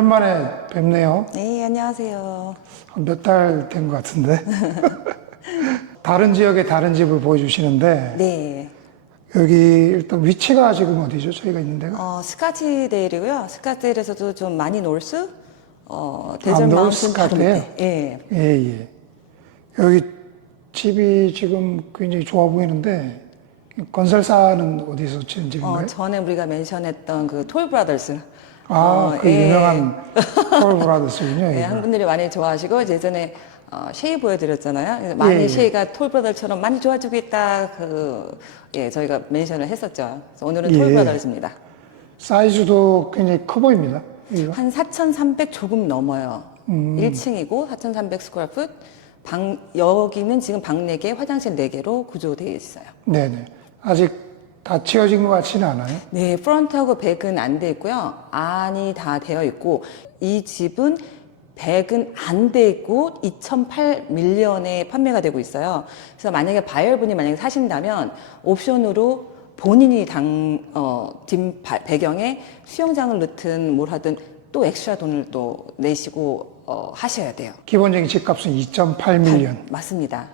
오랜만에 뵙네요. 네, 안녕하세요. 몇 달 된 것 같은데. 다른 지역의 다른 집을 보여주시는데, 네. 여기 일단 위치가 지금 어디죠? 저희가 있는 데가? 어, 스카치데일이고요. 스카치데일에서도 좀 많이 놀수, 어, 아, 대전 마운틴 밑에. 예. 예, 예. 여기 집이 지금 굉장히 좋아 보이는데, 건설사는 어디서 지은 집인가요? 어, 전에 우리가 멘션했던 그 톨브라더스. 아, 어, 그 예. 유명한 폴 브라더스군요. 네, 예, 한국 분들이 많이 좋아하시고 이제 예전에 어, 쉐이 보여드렸잖아요. 그래서 많이 예, 예. 쉐이가 톨브라더처럼 많이 좋아지고 있다. 그, 예, 저희가 멘션을 했었죠. 그래서 오늘은 예. 톨브라더스입니다. 사이즈도 굉장히 커 보입니다. 이거. 한 4,300 조금 넘어요. 음. 1층이고 4,300 스퀘어풋. 방 여기는 지금 방 4개, 화장실 4개로 구조되어 있어요. 네네. 아직 다 치워진 것 같지는 않아요. 네, 프런트하고 백은 안 돼 있고요. 안이 다 되어 있고 이 집은 백은 안 돼 있고 2008 밀리언에 판매가 되고 있어요. 그래서 만약에 바이어분이 만약에 사신다면 옵션으로 본인이 당, 어, 뒷 바- 배경에 수영장을 넣든 뭘 하든 또 엑스트라 돈을 또 내시고 어, 하셔야 돼요. 기본적인 집값은 2.8 밀리언. 맞습니다.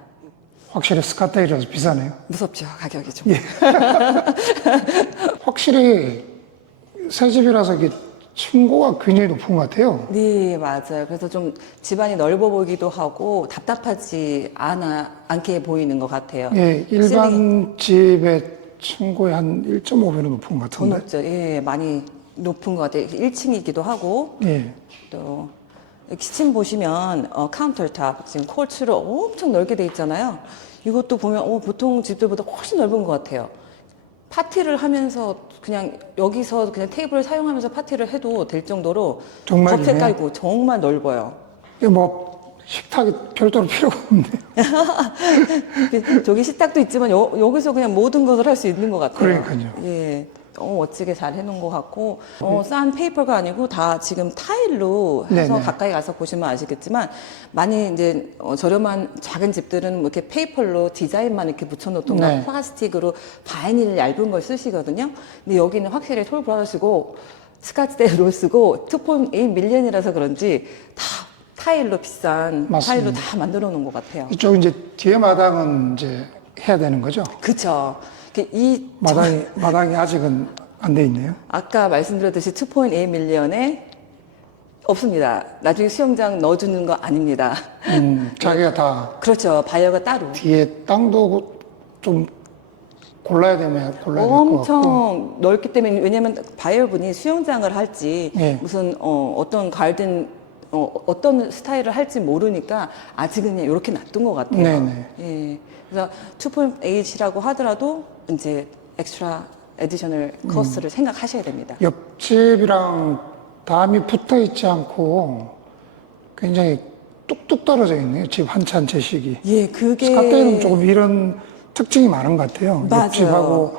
확실히 스카테이라서 비싸네요. 무섭죠, 가격이 좀. 예. 확실히 새 집이라서 이게 층고가 굉장히 높은 것 같아요. 네, 맞아요. 그래서 좀 집안이 넓어 보이기도 하고 답답하지 않아, 않게 보이는 것 같아요. 예, 일반 집의 층고의 한 1.5배는 높은 것더 같은데. 높죠. 예, 많이 높은 것 같아요. 1층이기도 하고 예. 또 키친 보시면 어, 카운터탑 지금 콜츠로 엄청 넓게 돼 있잖아요. 이것도 보면 어, 보통 집들보다 훨씬 넓은 것 같아요. 파티를 하면서 그냥 여기서 그냥 테이블을 사용하면서 파티를 해도 될 정도로 정말 겉에. 깔고 정말 넓어요. 이게 뭐 식탁이 별도로 필요가 없네요. 그 저기 식탁도 있지만 여, 여기서 그냥 모든 것을 할 수 있는 것 같아요. 그러니까요. 예. 너무 멋지게 잘 해놓은 것 같고, 어, 싼 페이퍼가 아니고 다 지금 타일로 해서 네네. 가까이 가서 보시면 아시겠지만, 많이 이제 어, 저렴한 작은 집들은 뭐 이렇게 페이퍼로 디자인만 이렇게 붙여놓던가 네. 플라스틱으로 바이닐 얇은 걸 쓰시거든요. 근데 여기는 확실히 톨 브라더시고, 스카치데일로 쓰고, 2.8 밀리언이라서 그런지 다 타일로 비싼 맞습니다. 타일로 다 만들어 놓은 것 같아요. 이쪽 이제 뒤에 마당은 이제 해야 되는 거죠. 그쵸. 그 이, 마당이 마당이 아직은 안 돼 있네요. 아까 말씀드렸듯이 2.8 밀리언에 없습니다. 나중에 수영장 넣어주는 거 아닙니다. 음, 자기가 다 그렇죠. 바이어가 따로. 뒤에 땅도 좀 골라야 되면 골라야 될 것 같고. 엄청 넓기 때문에, 왜냐면 바이어분이 수영장을 할지, 네. 무슨, 어, 어떤 가든, 어, 어떤 스타일을 할지 모르니까 아직은 그냥 이렇게 놔둔 것 같아요. 네네. 예. 그래서 2.8이라고 하더라도 이제 엑스트라 에디셔널 음. 커스트를 생각하셔야 됩니다. 옆집이랑 담이 붙어 있지 않고 굉장히 뚝뚝 떨어져 있네요. 집한채한 채씩이. 예, 그게. 스카테는 조금 이런 특징이 많은 것 같아요. 맞아요. 옆집하고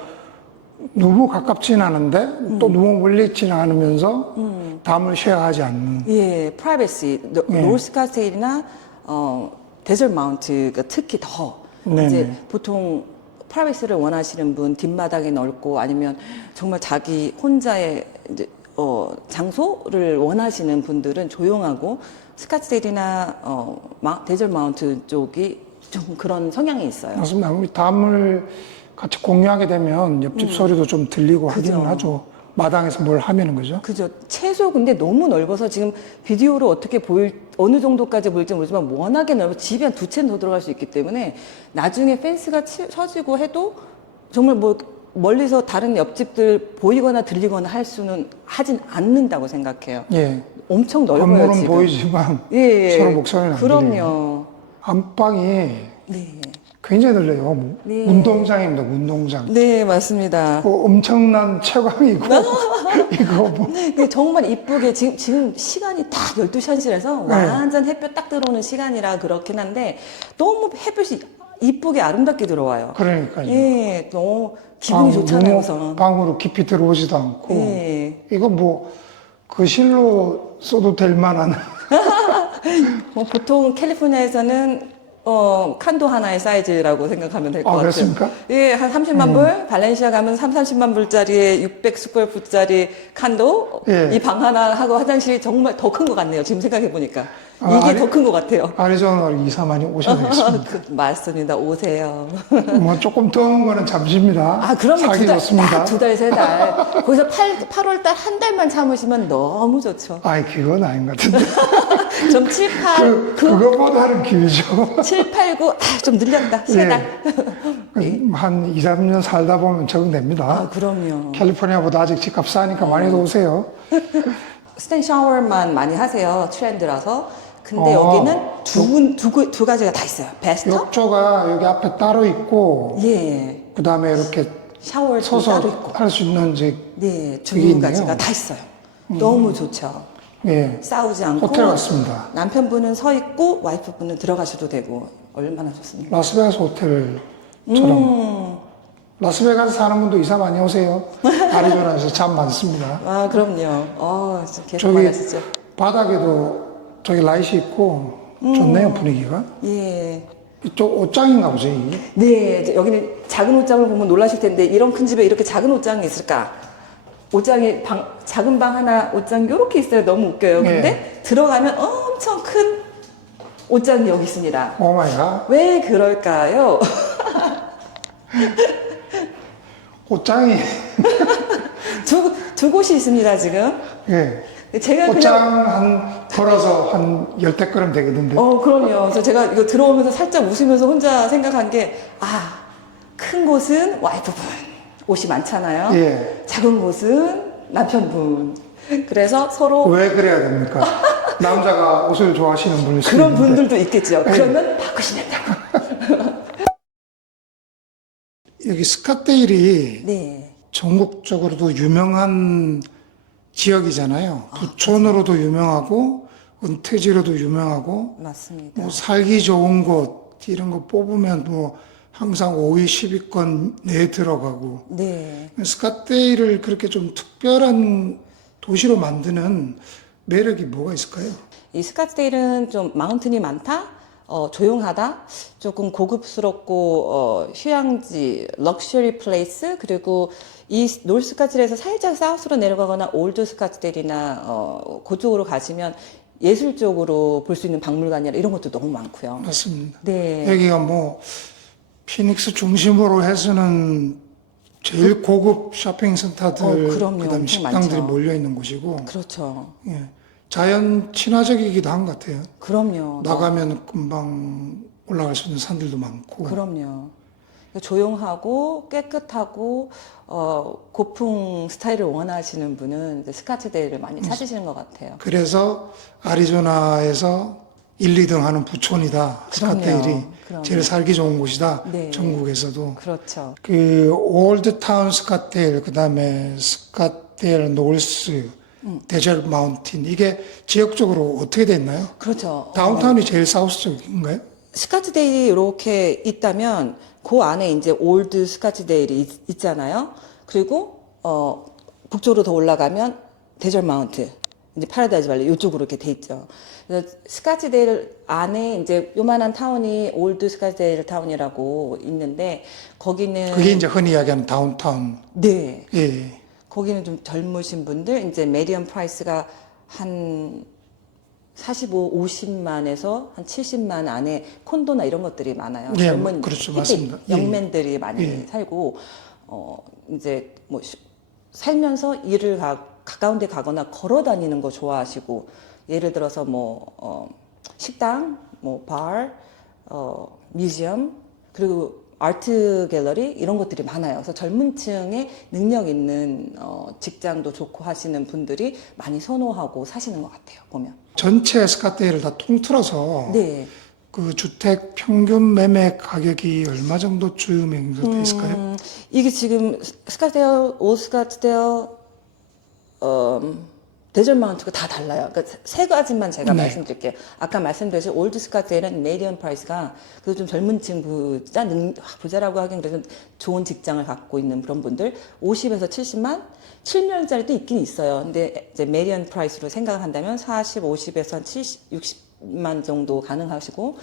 너무 가깝진 않은데 또 너무 멀리 않으면서 담을 쉐어하지 않는. 예, 프라이버시, 예. 노스카스테일이나 어, 데절 마운트가 특히 더 네네. 이제 보통 프라이버시를 원하시는 분 뒷마당이 넓고 아니면 정말 자기 혼자의 이제 어, 장소를 원하시는 분들은 조용하고 스카스테일이나 어, 마, 데절 마운트 쪽이 좀 그런 성향이 있어요. 맞습니다. 담을 같이 공유하게 되면 옆집 소리도 좀 들리고 하기는 음. 그죠. 하죠. 마당에서 뭘 하면은 거죠. 그죠. 최소 근데 너무 넓어서 지금 비디오로 어떻게 보일, 어느 정도까지 보일지 모르지만 워낙에 넓어 집이 한 두 채는 더 들어갈 수 있기 때문에 나중에 펜스가 치, 쳐지고 해도 정말 뭐 멀리서 다른 옆집들 보이거나 들리거나 할 수는 하진 않는다고 생각해요. 예. 엄청 넓어요, 건물은 지금. 보이지만 예, 예. 서로 목소리는 안 들려요. 그럼요. 안방이 네. 굉장히 넓어요. 뭐 네. 운동장입니다. 운동장. 네, 맞습니다. 뭐 엄청난 채광이고 이거 뭐 근데 정말 이쁘게 지금, 지금 시간이 딱 12시 1시라서 네. 완전 햇볕 딱 들어오는 시간이라 그렇긴 한데 너무 햇볕이 이쁘게 아름답게 들어와요. 그러니까요. 예, 너무 기분이 방, 좋잖아요, 우선. 방으로 깊이 들어오지도 않고 예. 이거 뭐 거실로 써도 될 만한 뭐 보통 캘리포니아에서는 어, 칸도 하나의 사이즈라고 생각하면 될 것 아, 같아요. 그렇습니까? 예, 한 30만 불, 발렌시아 가면 3, 30만 불짜리 600 스퀘어 풋짜리 칸도 예. 이 방 하나 하고 화장실이 정말 더 큰 것 같네요. 지금 생각해 보니까. 아, 이게 아니- 더큰 것 같아요. 아리조나로 2, 3만이 오셔야 되겠습니다. 그, 맞습니다. 오세요. 뭐 조금 더운 거는 잠시입니다. 아, 그러면 두 달, 좋습니다. 딱 두 달, 세 달. 거기서 8, 8월 달 한 달만 참으시면 너무 좋죠. 아이, 그건 아닌 것 같은데. 좀 7, 8, 그, 그거보다는 길죠. 7, 8, 9, 아, 좀 늘렸다. 세 예. 달. 한 2, 3년 살다 보면 적응됩니다. 아, 그럼요. 캘리포니아보다 아직 집값 싸니까 많이 더 오세요. 스탠 샤워만 많이 하세요. 트렌드라서. 근데 어. 여기는 두, 두, 구- 두 가지가 다 있어요. 베스트? 욕조가 여기 앞에 따로 있고, 예. 그 다음에 이렇게 샤워를 서서 따로 있고. 할 수 있는 이제, 네, 두 그게 있네요. 음. 가지가 다 있어요. 너무 좋죠. 예, 싸우지 않고. 호텔 같습니다. 남편분은 서 있고 와이프분은 들어가셔도 되고 얼마나 좋습니까? 라스베가스 호텔처럼. 음. 라스베가스 사는 분도 이사 많이 오세요. 아리조나에서 참 많습니다. 아, 그럼요. 어, 진짜 계속 저기 많으시죠. 바닥에도 저기 라이트 있고 좋네요, 분위기가. 예. 이쪽 옷장인가 보죠, 이게. 네, 여기는 작은 옷장을 보면 놀라실 텐데 이런 큰 집에 이렇게 작은 옷장이 있을까? 옷장이 방, 작은 방 하나 옷장 이렇게 있어요. 너무 웃겨요. 근데 네. 들어가면 엄청 큰 옷장이 여기 있습니다. 오 마이 갓. 왜 그럴까요? 옷장이, 두, 두 곳이 있습니다, 지금. 예. 제가 그냥 한, 걸어서 한 열댓 걸음 되거든요. 어, 그럼요. 그래서 제가 이거 들어오면서 살짝 웃으면서 혼자 생각한 게, 아, 큰 곳은 와이프분. 옷이 많잖아요. 예. 작은 곳은 남편분. 그래서 서로 왜 그래야 됩니까? 남자가 옷을 좋아하시는 분일 수 그런 있는데. 분들도 있겠죠. 그러면 바꾸시면 돼요. 여기 스카테일이 네. 전국적으로도 유명한 지역이잖아요. 부촌으로도 유명하고 은퇴지로도 유명하고 맞습니다. 뭐 살기 좋은 곳 이런 거 뽑으면 뭐 항상 5위 10위권 내에 들어가고 네. 스카테일을 그렇게 좀 특별한 도시로 만드는 매력이 뭐가 있을까요? 이 스카트데일은 좀 마운틴이 많다, 어, 조용하다, 조금 고급스럽고 어, 휴양지, 럭셔리 플레이스, 그리고 이 놀스카츠에서 살짝 사우스로 내려가거나 올드 스카츠데일이나 어, 그쪽으로 가시면 예술적으로 볼 수 있는 박물관이나 이런 것도 너무 많고요. 맞습니다. 네. 여기가 뭐 피닉스 중심으로 해서는 제일 고급 쇼핑 센터들, 어, 그럼요. 그다음 식당들이 많죠. 몰려 있는 곳이고, 그렇죠. 예. 자연 친화적이기도 한 것 같아요. 그럼요. 나가면 금방 올라갈 수 있는 산들도 많고. 그럼요. 조용하고 깨끗하고 어, 고풍 스타일을 원하시는 분은 스카트데일을 많이 찾으시는 것 같아요. 그래서 아리조나에서 1, 2등 하는 부촌이다. 스카테일이. 제일 살기 좋은 곳이다. 네. 전국에서도. 그렇죠. 그 올드타운 스카테일, 그 다음에 스카테일 노스, 음. 데저트 마운틴 이게 지역적으로 어떻게 돼 있나요? 그렇죠. 다운타운이 제일 사우스 쪽인가요? 스카트데일이 이렇게 있다면 그 안에 이제 올드 스카트데일이 있, 있잖아요. 그리고 어, 북쪽으로 더 올라가면 데절 마운트, 이제 파라다이즈 발리 이쪽으로 이렇게 돼 있죠. 그래서 스카트데일 안에 이제 요만한 타운이 올드 스카트데일 타운이라고 있는데 거기는 그게 이제 흔히 이야기하는 다운타운. 네. 예. 거기는 좀 젊으신 분들 이제 메디엄 프라이스가 한 45, 50만에서 한 70만 안에 콘도나 이런 것들이 많아요. 예, 젊은 그렇죠. 맞습니다. 예. 영맨들이 많이 예. 살고 어 이제 뭐 시- 살면서 일을 가, 가까운 데 가거나 걸어 다니는 거 좋아하시고 예를 들어서 뭐 어, 식당, 뭐 bar, 어 뮤지엄 그리고 아트 갤러리 이런 것들이 많아요. 그래서 젊은 층에 능력 있는 어, 직장도 좋고 하시는 분들이 많이 선호하고 사시는 것 같아요. 보면. 전체 스카테일을 다 통틀어서 네. 그 주택 평균 매매 가격이 얼마 정도쯤 형성돼 있을까요? 음, 이게 지금 스카트데어, 음, 데절 마운트가 다 달라요. 그러니까 세 가지만 제가 네. 말씀드릴게요. 아까 말씀드렸듯이 올드 스카트에는 메디엄 프라이스가 그래도 좀 젊은 층 부자, 능, 부자라고 하긴 그래도 좋은 직장을 갖고 있는 그런 분들 50에서 70만 7년짜리도 있긴 있어요. 근데 이제 메디엄 프라이스로 생각을 한다면 40, 50에서 한 70, 60만 정도 가능하시고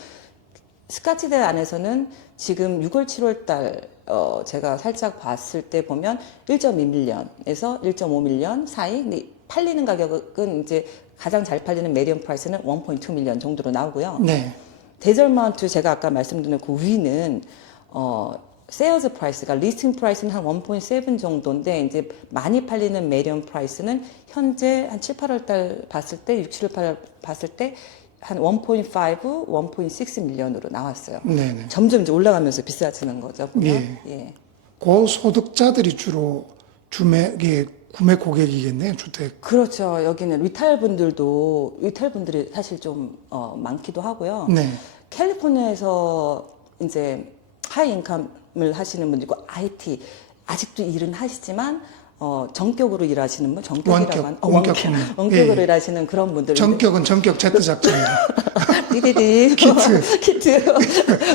스카치대 안에서는 지금 6월, 7월 달, 어, 제가 살짝 봤을 때 보면 1.2밀리언에서 1.5밀리언 사이, 팔리는 가격은 이제 가장 잘 팔리는 메디엄 프라이스는 1.2 밀리언 정도로 나오고요. 네. 데절마운트 제가 아까 말씀드린 그 위는 어 세일즈 프라이스가 리스팅 프라이스는 한 1.7 정도인데 이제 많이 팔리는 메디엄 프라이스는 현재 한 7, 8월 달 봤을 때 6, 7월 8월 봤을 때 한 1.5, 1.6 밀리언으로 나왔어요. 네네. 점점 이제 올라가면서 비싸지는 거죠. 보면. 예. 예. 고소득자들이 주로 주매, 이게 구매 고객이겠네요, 주택. 그렇죠. 여기는 리타일 분들도 리타일 분들이 사실 좀 어, 많기도 하고요. 네. 캘리포니아에서 이제 하이 인컴을 하시는 분들고 IT 아직도 일은 하시지만 어, 정격으로 일하시는 분, 정격이라고 원격, 하는 어, 원격 원격, 근무. 원격으로 예. 일하시는 그런 분들 전격은 전격 Z 작전이라. 디디디 키트. 키트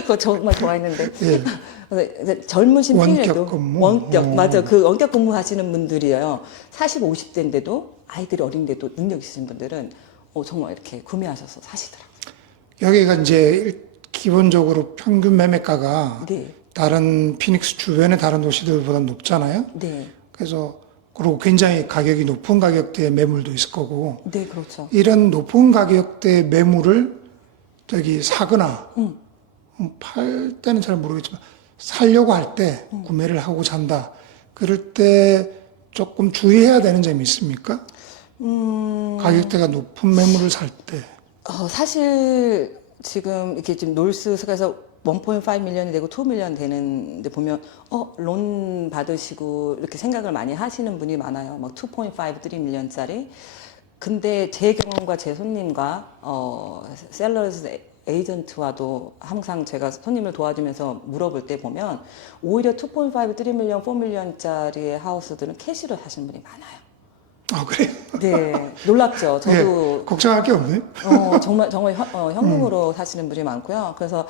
그거 정말 좋아했는데 예. 젊으신 원격 근무. 원격 어. 맞아 그 원격 근무 하시는 분들이에요 40, 50대인데도 아이들이 어린데도 능력 있으신 분들은 어, 정말 이렇게 구매하셔서 사시더라고요 여기가 이제 일- 기본적으로 평균 매매가가 네, 다른 피닉스 주변의 다른 도시들보다 높잖아요. 네, 그래서 그리고 굉장히 가격이 높은 가격대의 매물도 있을 거고 네 그렇죠 이런 높은 가격대 매물을 저기 사거나 음, 팔 때는 잘 모르겠지만 살려고 할때 구매를 하고 산다. 그럴 때 조금 주의해야 되는 점이 있습니까? 음, 가격대가 높은 매물을 살 때. 어, 사실 지금 이렇게 지금 놀스에서 1.5 밀리언이 되고 2 밀리언 되는데 보면 어, 론 받으시고 이렇게 생각을 많이 하시는 분이 많아요. 막 2.5, 3 밀리언짜리. 근데 제 경험과 제 손님과 어, 셀러스 에이전트와도 항상 제가 손님을 도와주면서 물어볼 때 보면 오히려 2.5, 3 밀리언, 4 밀리언짜리의 하우스들은 캐시로 사시는 분이 많아요. 아, 그래요? 네, 놀랍죠. 저도 예, 걱정할 게 없네요. 어, 정말, 정말 현, 어, 현금으로 사시는 분이 많고요. 그래서,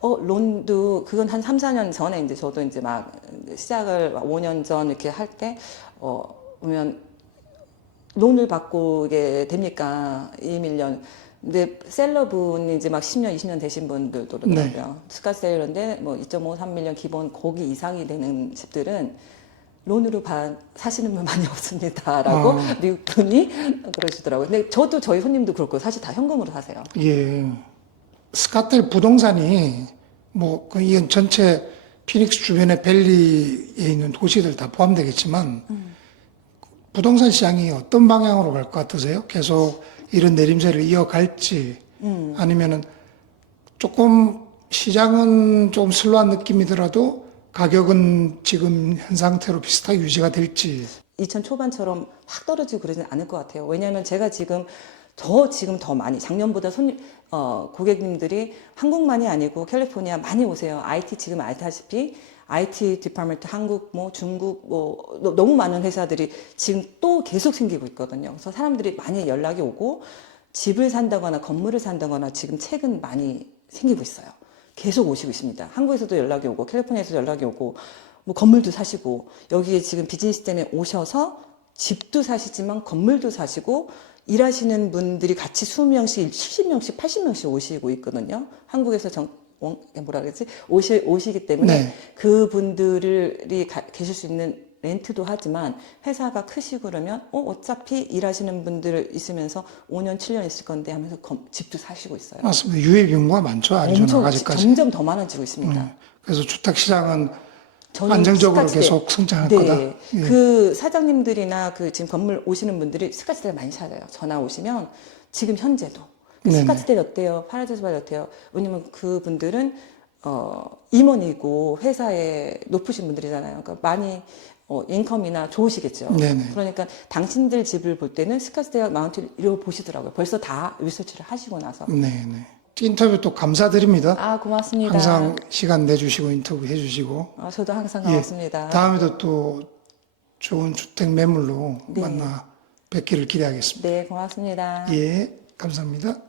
어, 론도, 그건 한 3, 4년 전에 이제 저도 이제 막 시작을 5년 전 이렇게 할 때, 어, 보면, 론을 이게 됩니까? 2밀리언. 근데 셀러분이 이제 막 10년, 20년 되신 분들도 그러더라고요. 스카세일러인데 뭐 2.5, 3밀리언 기본 거기 이상이 되는 집들은 론으로 봐, 사시는 분 많이 없습니다라고 아. 미국 분이 그러시더라고요. 근데 저도 저희 손님도 그렇고 사실 다 현금으로 사세요. 예. 스카텔 부동산이 뭐, 그 이건 전체 피닉스 주변의 밸리에 있는 도시들 다 포함되겠지만, 부동산 시장이 어떤 방향으로 갈 것 같으세요? 계속 이런 내림세를 이어갈지, 아니면은 조금 시장은 조금 슬로한 느낌이더라도 가격은 지금 현 상태로 비슷하게 유지가 될지. 2000 초반처럼 확 떨어지고 그러지는 않을 것 같아요. 왜냐하면 제가 지금 더 지금 더 많이 작년보다 손 어, 고객님들이 한국만이 아니고 캘리포니아 많이 오세요. IT 지금 알다시피 IT 디파트먼트 한국 뭐 중국 뭐 너- 너무 많은 회사들이 지금 또 계속 생기고 있거든요. 그래서 사람들이 많이 연락이 오고 집을 산다거나 건물을 산다거나 지금 최근 많이 생기고 있어요. 계속 오시고 있습니다. 한국에서도 연락이 오고 캘리포니아에서도 연락이 오고 뭐 건물도 사시고 여기에 지금 비즈니스 때문에 오셔서 집도 사시지만 건물도 사시고 일하시는 분들이 같이 20명씩, 70명씩, 80명씩 오시고 있거든요. 한국에서 정, 원- 뭐라 그러지? 오시, 오시기 때문에 네. 그분들이 가- 계실 수 있는 렌트도 하지만 회사가 크시고 그러면 어, 어차피 일하시는 분들 있으면서 5년, 7년 있을 건데 하면서 검- 집도 사시고 있어요. 맞습니다. 유입 인구가 많죠. 엄청 아리조나까지까지. 점점 더 많아지고 있습니다. 음, 그래서 주택 시장은 저는 안정적으로 스카치대. 계속 성장할 네. 거다. 예. 그 사장님들이나 그 지금 건물 오시는 분들이 스카치대를 많이 사요. 전화 오시면 지금 현재도 그 네네. 스카치대 어때요? 바이 어때요? 왜냐면 그 분들은 어 임원이고 회사에 높으신 분들이잖아요. 그러니까 많이 어 인컴이나 좋으시겠죠. 네네. 그러니까 당신들 집을 볼 때는 스카치대와 마운트를 이러고 보시더라고요. 벌써 다 리서치를 하시고 나서. 네, 네. 인터뷰 또 감사드립니다. 아 고맙습니다. 항상 시간 내주시고 인터뷰 해주시고 아, 저도 항상 예, 고맙습니다. 다음에도 또 좋은 주택 매물로 네. 만나 뵙기를 기대하겠습니다. 네 고맙습니다. 예, 감사합니다.